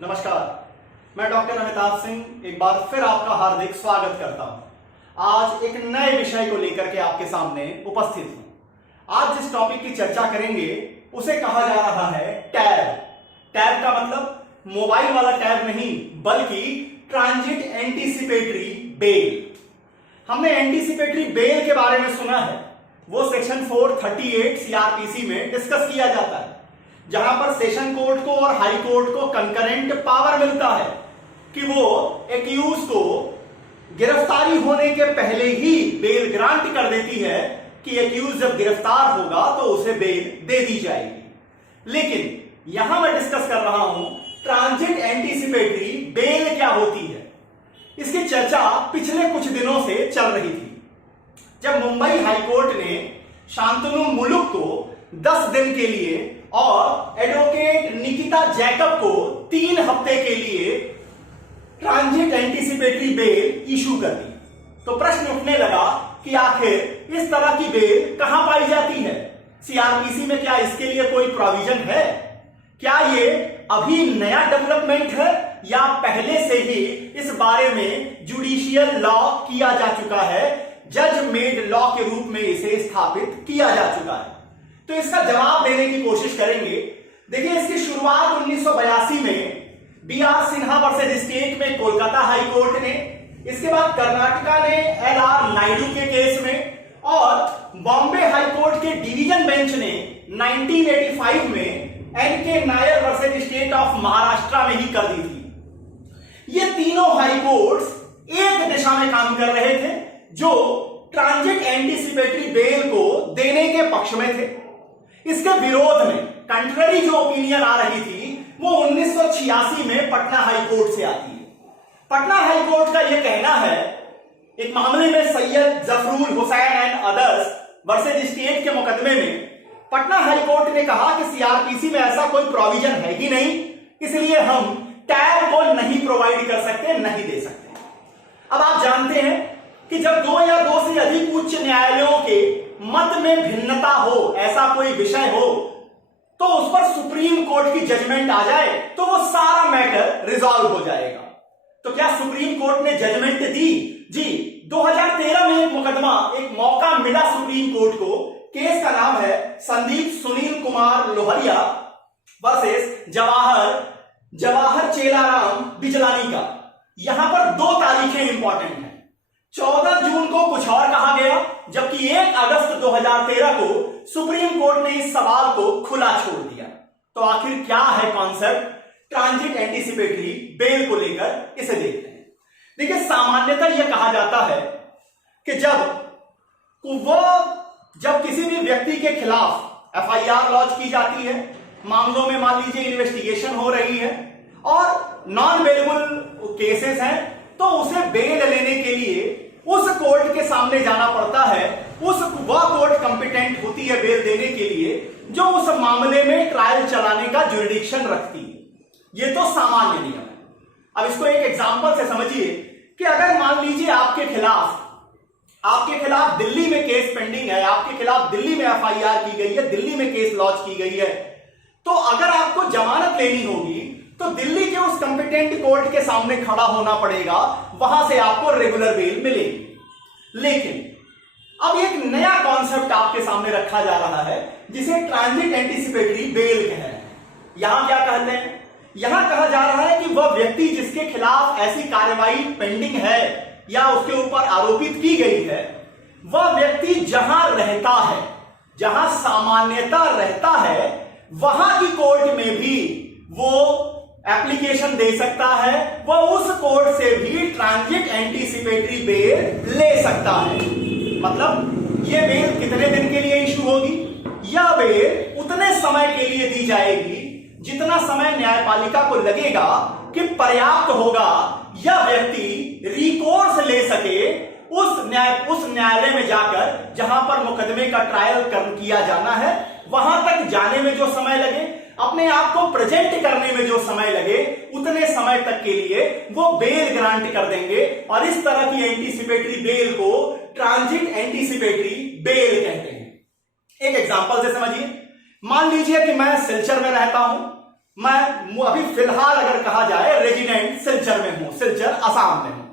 नमस्कार, मैं डॉक्टर अमिताभ सिंह एक बार फिर आपका हार्दिक स्वागत करता हूं। आज एक नए विषय को लेकर के आपके सामने उपस्थित हूं। आज जिस टॉपिक की चर्चा करेंगे उसे कहा जा रहा है टैब। टैब का मतलब मोबाइल वाला टैब नहीं, बल्कि ट्रांजिट एंटीसिपेटरी बेल। हमने एंटीसिपेटरी बेल के बारे में सुना है, वो सेक्शन 438 सीआरपीसी में डिस्कस किया जाता है, जहां पर सेशन कोर्ट को और हाई कोर्ट को कंकरेंट पावर मिलता है कि वो एक्यूज को गिरफ्तारी होने के पहले ही बेल ग्रांट कर देती है कि एक्यूज जब गिरफ्तार होगा तो उसे बेल दे दी जाएगी। लेकिन यहां मैं डिस्कस कर रहा हूं ट्रांजिट एंटीसिपेटरी बेल क्या होती है। इसकी चर्चा पिछले कुछ दिनों से चल रही थी, जब मुंबई हाईकोर्ट ने शांतनु मुलुक को 10 दिन के लिए और एडवोकेट निकिता जैकब को 3 हफ्ते के लिए ट्रांजिट एंटीसिपेटरी बेल इशू कर दी। तो प्रश्न उठने लगा कि आखिर इस तरह की बेल कहां पाई जाती है, सीआरपीसी में क्या इसके लिए कोई प्रोविजन है? क्या ये अभी नया डेवलपमेंट है या पहले से ही इस बारे में जुडिशियल लॉ किया जा चुका है, जज मेड लॉ के रूप में इसे स्थापित किया जा चुका है? तो इसका जवाब देने की कोशिश करेंगे। देखिए, इसकी शुरुआत 1982 में बीआर सिन्हा वर्सेस स्टेट में कोलकाता हाई कोर्ट ने, इसके बाद कर्नाटका ने एलआर नायडू के केस में, और बॉम्बे हाई कोर्ट के डिवीजन बेंच ने 1985 में NK Nair versus state of Maharashtra में ही कर दी थी। ये तीनों हाई कोर्ट्स एक दिशा में काम कर रहे थे, जो ट्रांजिट एंटीसिपेटरी बेल को देने के पक्ष में थे। इसके विरोध में कंट्ररी जो ओपिनियन आ रही थी वो 1986 में पटना हाई कोर्ट से आती है। पटना हाई कोर्ट का यह कहना है, एक मामले में Syed Zafarul Hussain and others versus state के मुकदमे में पटना हाई कोर्ट ने कहा कि सीआरपीसी में ऐसा कोई प्रोविजन है ही नहीं, इसलिए हम टैब को नहीं प्रोवाइड कर सकते, नहीं दे सकते। अब आप जानते हैं कि जब 2 या 2 से अधिक उच्च न्यायालयों के मत में भिन्नता हो, ऐसा कोई विषय हो, तो उस पर सुप्रीम कोर्ट की जजमेंट आ जाए तो वो सारा मैटर रिजॉल्व हो जाएगा। तो क्या सुप्रीम कोर्ट ने जजमेंट दी? जी, 2013 में एक मुकदमा, एक मौका मिला सुप्रीम कोर्ट को। केस का नाम है संदीप सुनील कुमार लोहरिया वर्सेस जवाहर चेलाराम बिजलानी का। यहां पर 2 तारीखें इंपॉर्टेंट हैं। 14 जून को कुछ और कहा गया, जबकि 1 अगस्त 2013 को सुप्रीम कोर्ट ने इस सवाल को खुला छोड़ दिया। तो आखिर क्या है कॉन्सेप्ट ट्रांजिट एंटीसिपेटरी बेल को लेकर, इसे देखते हैं। देखिए, सामान्यतः यह कहा जाता है कि जब किसी भी व्यक्ति के खिलाफ एफआईआर लॉन्च की जाती है, मामलों में मान लीजिए इन्वेस्टिगेशन हो रही है और नॉन बेलेबल केसेस हैं, तो उसे बेल लेने के लिए उस कोर्ट के सामने जाना पड़ता है। वह कोर्ट कंपिटेंट होती है बेल देने के लिए, जो उस मामले में ट्रायल चलाने का जुरिडिक्शन रखती है। यह तो सामान्य नियम है। अब इसको एक एग्जांपल से समझिए कि अगर मान लीजिए आपके खिलाफ दिल्ली में केस पेंडिंग है, आपके खिलाफ दिल्ली में एफआईआर की गई है, दिल्ली में केस लॉन्च की गई है, तो अगर आपको जमानत लेनी होगी तो दिल्ली के उस कंपिटेंट कोर्ट के सामने खड़ा होना पड़ेगा, वहां से आपको रेगुलर बेल मिलेगी। लेकिन अब एक नया कॉन्सेप्ट आपके सामने रखा जा रहा है, जिसे ट्रांजिट एंटीसिपेटरी बेल कहते हैं। यहां क्या कहते हैं? यहां कहा जा रहा है कि वह व्यक्ति जिसके खिलाफ ऐसी कार्रवाई पेंडिंग है या उसके ऊपर आरोपित की गई है, वह व्यक्ति जहां रहता है, जहां सामान्यता रहता है, वहां की कोर्ट में भी वो एप्लीकेशन दे सकता है, वह उस कोर्ट से भी ट्रांजिट एंटीसिपेटरी बेल ले सकता है। मतलब यह बेल कितने दिन के लिए इशू होगी? यह बेल उतने समय के लिए दी जाएगी जितना समय न्यायपालिका को लगेगा कि पर्याप्त होगा, यह व्यक्ति रिकोर्स ले सके उस न्यायालय में जाकर जहां पर मुकदमे का ट्रायल किया जाना है, वहां तक जाने में जो समय लगे, अपने आप को प्रेजेंट करने में जो समय लगे, उतने समय तक के लिए वो बेल ग्रांट कर देंगे। और इस तरह की एंटीसिपेटरी बेल को ट्रांजिट एंटीसिपेटरी बेल कहते हैं। एक एग्जांपल से समझिए। मान लीजिए कि मैं सिलचर में रहता हूं मैं अभी फिलहाल अगर कहा जाए रेजिडेंट सिलचर में हूं, सिलचर असम में हूं।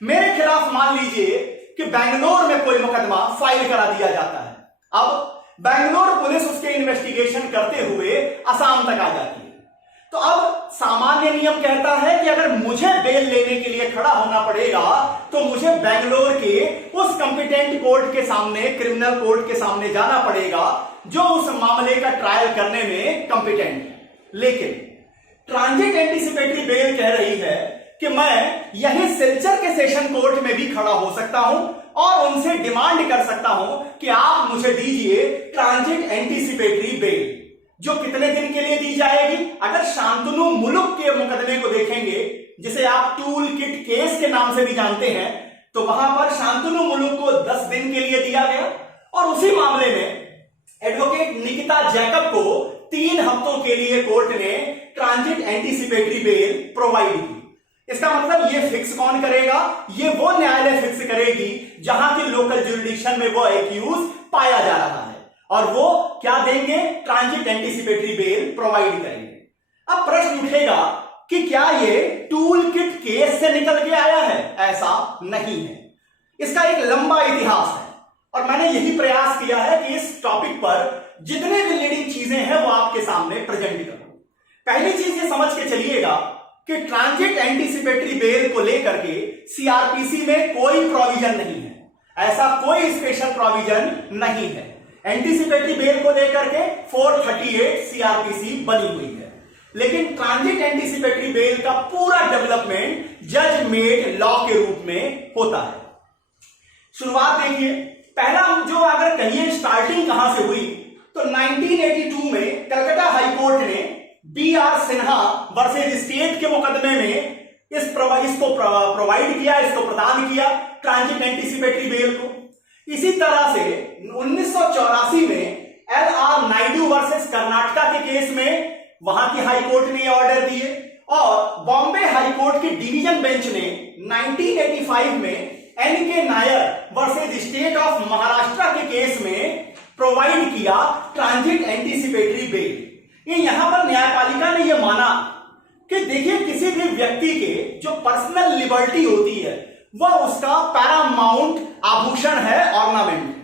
मेरे खिलाफ मान लीजिए कि बेंगलोर में कोई मुकदमा फाइल करा दिया जाता है। अब बेंगलोर पुलिस उसके इन्वेस्टिगेशन करते हुए असम तक आ जाती है। तो अब सामान्य नियम कहता है कि अगर मुझे बेल लेने के लिए खड़ा होना पड़ेगा तो मुझे बेंगलोर के उस कॉम्पिटेंट कोर्ट के सामने, क्रिमिनल कोर्ट के सामने जाना पड़ेगा जो उस मामले का ट्रायल करने में कॉम्पिटेंट है। लेकिन ट्रांजिट एंटीसिपेटरी बेल कह रही है कि मैं यही सिलचर के सेशन कोर्ट में भी खड़ा हो सकता हूं और उनसे डिमांड कर सकता हूं कि आप मुझे दीजिए ट्रांजिट एंटीसिपेटरी बेल, जो कितने दिन के लिए दी जाएगी। अगर शांतनु मुलुक के मुकदमे को देखेंगे, जिसे आप टूल किट केस के नाम से भी जानते हैं, तो वहां पर शांतनु मुलुक को 10 दिन के लिए दिया गया और उसी मामले में एडवोकेट निकिता जैकब को 3 हफ्तों के लिए कोर्ट ने ट्रांजिट एंटीसिपेटरी बेल प्रोवाइड की। इसका मतलब ये फिक्स कौन करेगा? ये वो न्यायालय फिक्स करेगी जहां की लोकल जुरिडिक्शन में वो एक्यूज पाया जा रहा है, और वो क्या देंगे? ट्रांजिट एंटीसिपेटरी बेल प्रोवाइड करेंगे। अब प्रश्न उठेगा कि क्या ये टूल किट केस से निकल के आया है? ऐसा नहीं है। इसका एक लंबा इतिहास है और मैंने यही प्रयास किया है कि इस टॉपिक पर जितने भी लीडिंग चीजें हैं वो आपके सामने प्रेजेंट करूं। पहली चीज ये समझ के चलिएगा कि ट्रांजिट एंटीसिपेटरी बेल को लेकर के सीआरपीसी में कोई प्रोविजन नहीं है, ऐसा कोई स्पेशल प्रोविजन नहीं है। एंटीसिपेटरी बेल को लेकर के 438 सीआरपीसी बनी हुई है, लेकिन ट्रांजिट एंटीसिपेटरी बेल का पूरा डेवलपमेंट जज मेड लॉ के रूप में होता है। शुरुआत देखिए, पहला जो अगर कहिए स्टार्टिंग कहां से हुई, तो 1982 में कलकत्ता हाईकोर्ट ने BR सिन्हा वर्सेस स्टेट के मुकदमे में इसको प्रोवाइड किया, इसको प्रदान किया ट्रांजिट एंटीसिपेटरी बेल को। इसी तरह से 1984 में LR नायडू वर्सेस कर्नाटका के केस में वहां की हाईकोर्ट ने ऑर्डर दिए और बॉम्बे हाईकोर्ट की डिवीजन बेंच ने 1985 में NK Nair versus state of Maharashtra के केस में प्रोवाइड किया ट्रांजिट एंटीसिपेटरी बेल। ये यहां पर न्यायपालिका ने यह माना कि देखिए, किसी भी व्यक्ति के जो पर्सनल लिबर्टी होती है वह उसका पैरामाउंट आभूषण है, ऑर्नामेंट है,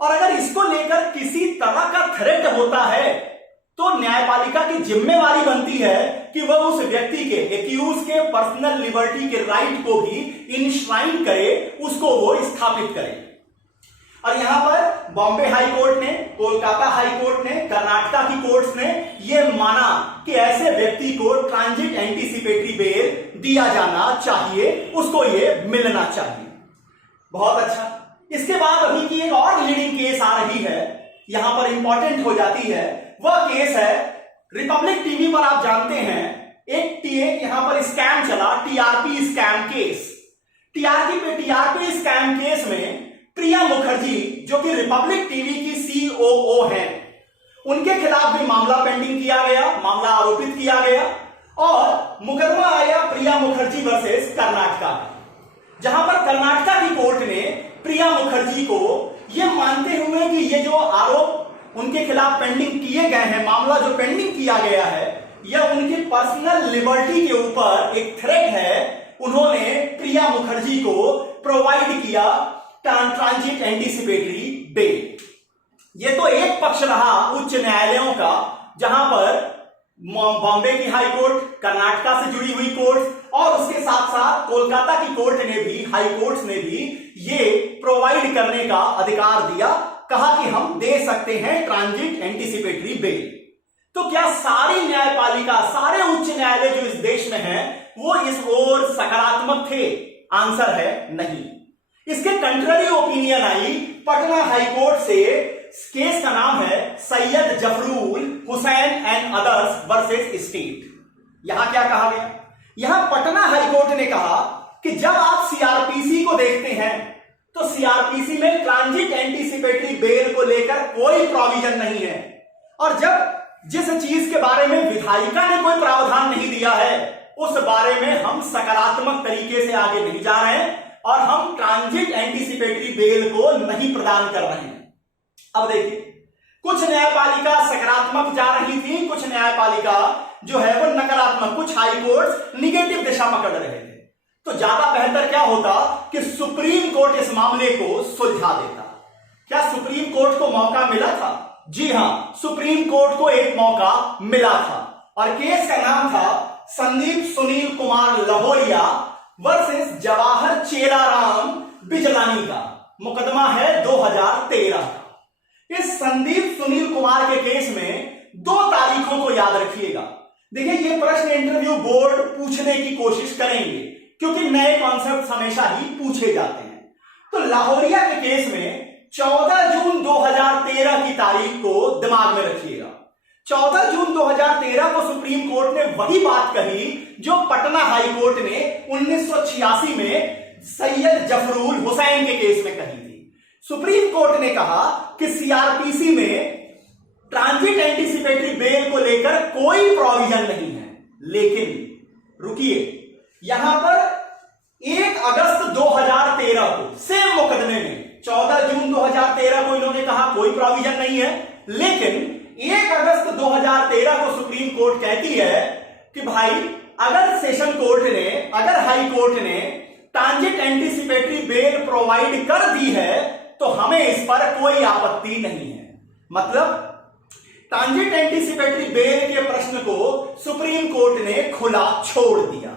और अगर इसको लेकर किसी तरह का थ्रेट होता है तो न्यायपालिका की जिम्मेवारी बनती है कि वह उस व्यक्ति के, एक्यूज के पर्सनल लिबर्टी के राइट को भी इंश्राइन करे, उसको वो स्थापित करे। और यहां पर बॉम्बे हाई कोर्ट ने, कोलकाता हाई कोर्ट ने, कर्नाटका की कोर्ट्स ने यह माना कि ऐसे व्यक्ति को ट्रांजिट एंटीसिपेटरी बेल दिया जाना चाहिए, उसको यह मिलना चाहिए। बहुत अच्छा। इसके बाद अभी की एक और लीडिंग केस आ रही है, यहां पर इंपॉर्टेंट हो जाती है। वह केस है रिपब्लिक टीवी पर, आप जानते हैं एक यहां पर स्कैम चला, TRP scam case. TRP scam case में प्रिया मुखर्जी, जो कि रिपब्लिक टीवी की COO हैं, उनके खिलाफ भी मामला पेंडिंग किया गया, मामला आरोपित किया गया और मुकदमा आया प्रिया मुखर्जी वर्सेस कर्नाटका, जहां पर कर्नाटका की कोर्ट ने प्रिया मुखर्जी को यह मानते हुए कि ये जो आरोप उनके खिलाफ पेंडिंग किए गए हैं, मामला जो पेंडिंग किया गया है, यह उनकी पर्सनल लिबर्टी के ऊपर एक थ्रेट है, उन्होंने प्रिया मुखर्जी को प्रोवाइड किया ट्रांजिट एंटीसिपेटरी बेल। यह तो एक पक्ष रहा उच्च न्यायालयों का, जहां पर बॉम्बे की हाई कोर्ट, कर्नाटका से जुड़ी हुई कोर्ट और उसके साथ साथ कोलकाता की कोर्ट ने भी, हाई कोर्ट्स ने भी ये प्रोवाइड करने का अधिकार दिया, कहा कि हम दे सकते हैं ट्रांजिट एंटीसिपेटरी बेल। तो क्या सारी न्यायपालिका, सारे उच्च न्यायालय जो इस देश में हैं, वो इस ओर सकारात्मक थे? आंसर है नहीं। इसके contrary opinion I Patna high court से। केस का नाम है Syed Zafarul Hussain and others versus state. यहां क्या कहा गया? यहां पटना हाईकोर्ट ने कहा कि जब आप सीआरपीसी को देखते हैं तो सीआरपीसी में ट्रांजिट एंटीसिपेटरी बेल को लेकर कोई प्रोविजन नहीं है, और जब जिस चीज के बारे में विधायिका ने कोई प्रावधान नहीं दिया है उस बारे में हम सकारात्मक तरीके से आगे नहीं जा रहे हैं और हम ट्रांजिट एंटीसिपेटरी बेल को नहीं प्रदान कर रहे हैं। अब देखिए, कुछ न्यायपालिका सकारात्मक जा रही थी, कुछ न्यायपालिका जो है वो नकारात्मक, कुछ हाई कोर्ट निगेटिव दिशा पकड़ रहे थे। तो ज्यादा बेहतर क्या होता कि सुप्रीम कोर्ट इस मामले को सुलझा देता। क्या सुप्रीम कोर्ट को मौका मिला था? जी हां, सुप्रीम कोर्ट को एक मौका मिला था और केस का नाम था संदीप सुनील कुमार लहोरिया वर्सेस जवाहर चेलाराम बिजलानी का। मुकदमा है 2013 का। इस संदीप सुनील कुमार के केस में 2 तारीखों को याद रखिएगा। देखिए, ये प्रश्न इंटरव्यू बोर्ड पूछने की कोशिश करेंगे क्योंकि नए कॉन्सेप्ट हमेशा ही पूछे जाते हैं। तो लाहौरिया के केस में 14 जून 2013 की तारीख को दिमाग में रखिएगा। 14 जून 2013 को सुप्रीम कोर्ट ने वही बात कही जो पटना हाई कोर्ट ने 1986 में सैयद जफरुल हुसैन के केस में कही थी। सुप्रीम कोर्ट ने कहा कि सीआरपीसी में ट्रांजिट एंटीसिपेटरी बेल को लेकर कोई प्रोविजन नहीं है। लेकिन रुकिए, यहां पर 1 अगस्त 2013 को सेम मुकदमे में 14 जून 2013 को इन्होंने कहा कोई प्रोविजन नहीं है, लेकिन 1 अगस्त 2013 को सुप्रीम कोर्ट कहती है कि भाई अगर सेशन कोर्ट ने, अगर हाई कोर्ट ने ट्रांजिट एंटीसिपेटरी बेल प्रोवाइड कर दी है तो हमें इस पर कोई आपत्ति नहीं है। मतलब ट्रांजिट एंटीसिपेटरी बेल के प्रश्न को सुप्रीम कोर्ट ने खुला छोड़ दिया।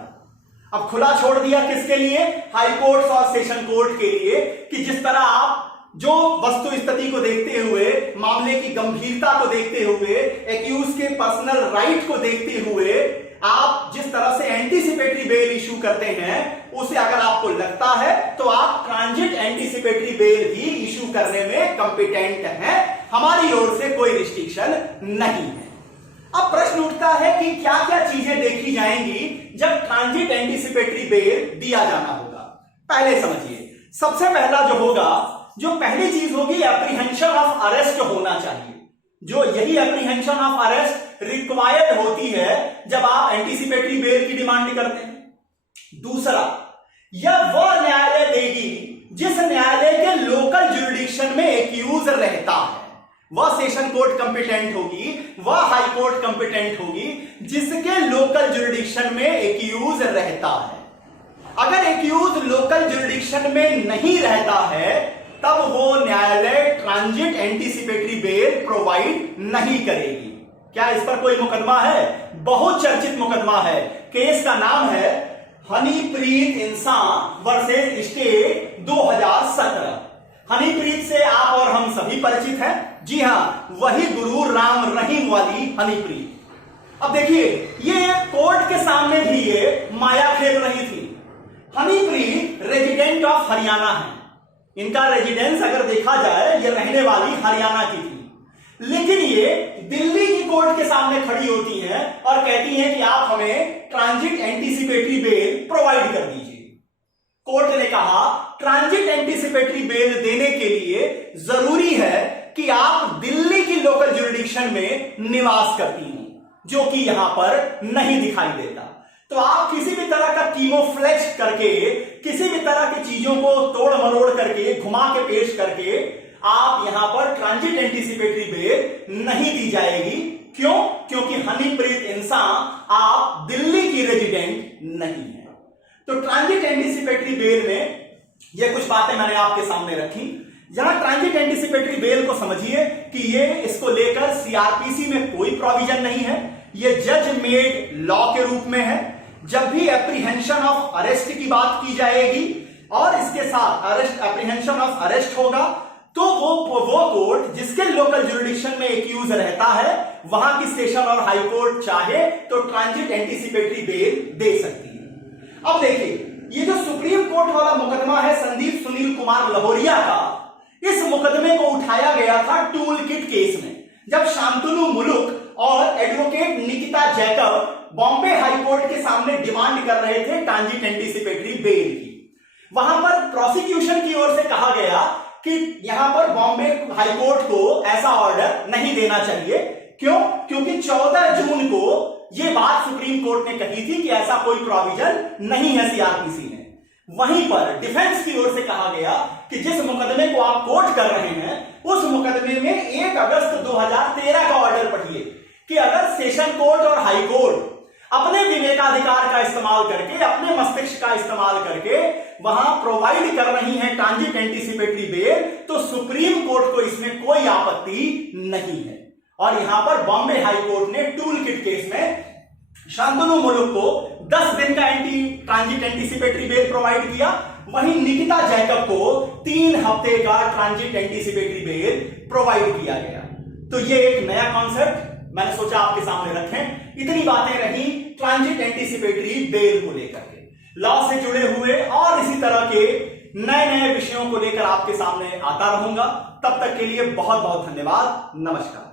अब खुला छोड़ दिया किसके लिए? हाई कोर्ट और सेशन कोर्ट के लिए कि जिस तरह आप जो वस्तु स्थिति को देखते हुए, मामले की गंभीरता को देखते हुए, एक्यूज के पर्सनल राइट को देखते हुए आप जिस तरह से एंटीसिपेटरी बेल इशू करते हैं, उसे अगर आपको लगता है तो आप ट्रांजिट एंटीसिपेटरी बेल भी इशू करने में कॉम्पिटेंट हैं। हमारी ओर से कोई रिस्ट्रिक्शन नहीं है। अब प्रश्न उठता है कि क्या क्या चीजें देखी जाएंगी जब ट्रांजिट एंटीसिपेटरी बेल दिया जाना होगा। पहले समझिए, सबसे पहला जो होगा, जो पहली चीज होगी, एप्रीहेंशन ऑफ अरेस्ट होना चाहिए। जो यही एप्रीहेंशन ऑफ अरेस्ट रिक्वायर्ड होती है जब आप एंटीसिपेटरी बेल की डिमांड करते हैं। दूसरा, यह वह न्यायालय देगी जिस न्यायालय के लोकल जुरिडिक्शन में एक्यूज रहता है। वह सेशन कोर्ट कंपिटेंट होगी, वह हाई कोर्ट कंपिटेंट होगी जिसके लोकल जुरिडिक्शन में एक्यूज रहता है। अगर एक्यूज लोकल जुरिडिक्शन में नहीं रहता है तब वो न्यायालय ट्रांजिट एंटीसिपेटरी बेल प्रोवाइड नहीं करेगी। क्या इस पर कोई मुकदमा है? बहुत चर्चित मुकदमा है। केस का नाम है हनीप्रीत इंसान वर्सेस स्टेट 2017। हनीप्रीत से आप और हम सभी परिचित हैं। जी हां, वही गुरु राम रहीम वाली हनीप्रीत। अब देखिए, ये कोर्ट के सामने भी ये माया खेल रही थी। हनीप्रीत रेजिडेंट ऑफ हरियाणा है। इनका रेजिडेंस अगर देखा जाए, ये रहने वाली हरियाणा की थी, लेकिन ये दिल्ली की कोर्ट के सामने खड़ी होती हैं और कहती हैं कि आप हमें ट्रांजिट एंटीसिपेटरी बेल प्रोवाइड कर दीजिए। कोर्ट ने कहा ट्रांजिट एंटीसिपेटरी बेल देने के लिए जरूरी है कि आप दिल्ली की लोकल जुरिडिक्शन में निवास करती हैं, जो कि यहां पर नहीं दिखाई देता। तो आप किसी भी तरह का कीमोफ्लेक्स करके, किसी भी तरह की चीजों को तोड़ मरोड़ करके, घुमा के पेश करके आप यहां पर ट्रांजिट एंटीसिपेटरी बेल नहीं दी जाएगी। क्यों? क्योंकि हनीप्रीत इंसान आप दिल्ली की रेजिडेंट नहीं है। तो ट्रांजिट एंटीसिपेटरी बेल में ये कुछ बातें मैंने आपके सामने रखी। जहां ट्रांजिट एंटीसिपेटरी बेल को समझिए कि ये इसको लेकर सीआरपीसी में कोई प्रोविजन नहीं है, ये जज मेड लॉ के रूप में है। जब भी एप्रीहेंशन ऑफ अरेस्ट की बात की जाएगी और इसके साथ अरेस्ट, एप्रीहेंशन ऑफ अरेस्ट होगा, तो वो कोर्ट जिसके लोकल जुरिडिक्शन में एक्यूज रहता है, वहां की सेशन और हाई कोर्ट चाहे तो ट्रांजिट एंटीसिपेटरी बेल दे सकती है। अब देखिए, ये जो सुप्रीम कोर्ट वाला मुकदमा है संदीप सुनील कुमार लहोरिया का, इस मुकदमे को उठाया गया था टूल किट केस में, जब शांतनु मुलुक और advocate Nikita Jacob Bombay high court के सामने डिमांड कर रहे थे ट्रांजिट एंटीसिपेटरी बेल की। वहां पर प्रोसिक्यूशन की ओर से कहा गया कि यहां पर बॉम्बे हाई कोर्ट को ऐसा ऑर्डर नहीं देना चाहिए। क्यों? क्योंकि 14 जून को यह बात सुप्रीम कोर्ट ने कही थी कि ऐसा कोई प्रोविजन नहीं है सीआरपीसी में। वहीं पर डिफेंस की ओर से कहा गया कि जिस मुकदमे को आप कोर्ट कर रहे हैं उस मुकदमे में 1 अगस्त 2013 का ऑर्डर पढ़िए कि अगर सेशन कोर्ट और हाई कोर्ट अपने विवेकाधिकार का इस्तेमाल करके, अपने मस्तिष्क का इस्तेमाल करके वहां प्रोवाइड कर रही है ट्रांजिट एंटीसिपेटरी बेल, तो सुप्रीम कोर्ट को इसमें कोई आपत्ति नहीं है। और यहां पर बॉम्बे हाई कोर्ट ने टूल किट केस में शांतनु मुलुक को 10 दिन का ट्रांजिट एंटीसिपेटरी बेल प्रोवाइड किया, वहीं निकिता जैकब को 3 हफ्ते का ट्रांजिट एंटीसिपेटरी बेल प्रोवाइड किया गया। तो ये एक नया कॉन्सेप्ट मैंने सोचा आपके सामने रखें। इतनी बातें रही ट्रांजिट एंटीसिपेटरी बेल को लेकर के। लॉ से जुड़े हुए और इसी तरह के नए नए विषयों को लेकर आपके सामने आता रहूंगा। तब तक के लिए बहुत बहुत धन्यवाद। नमस्कार।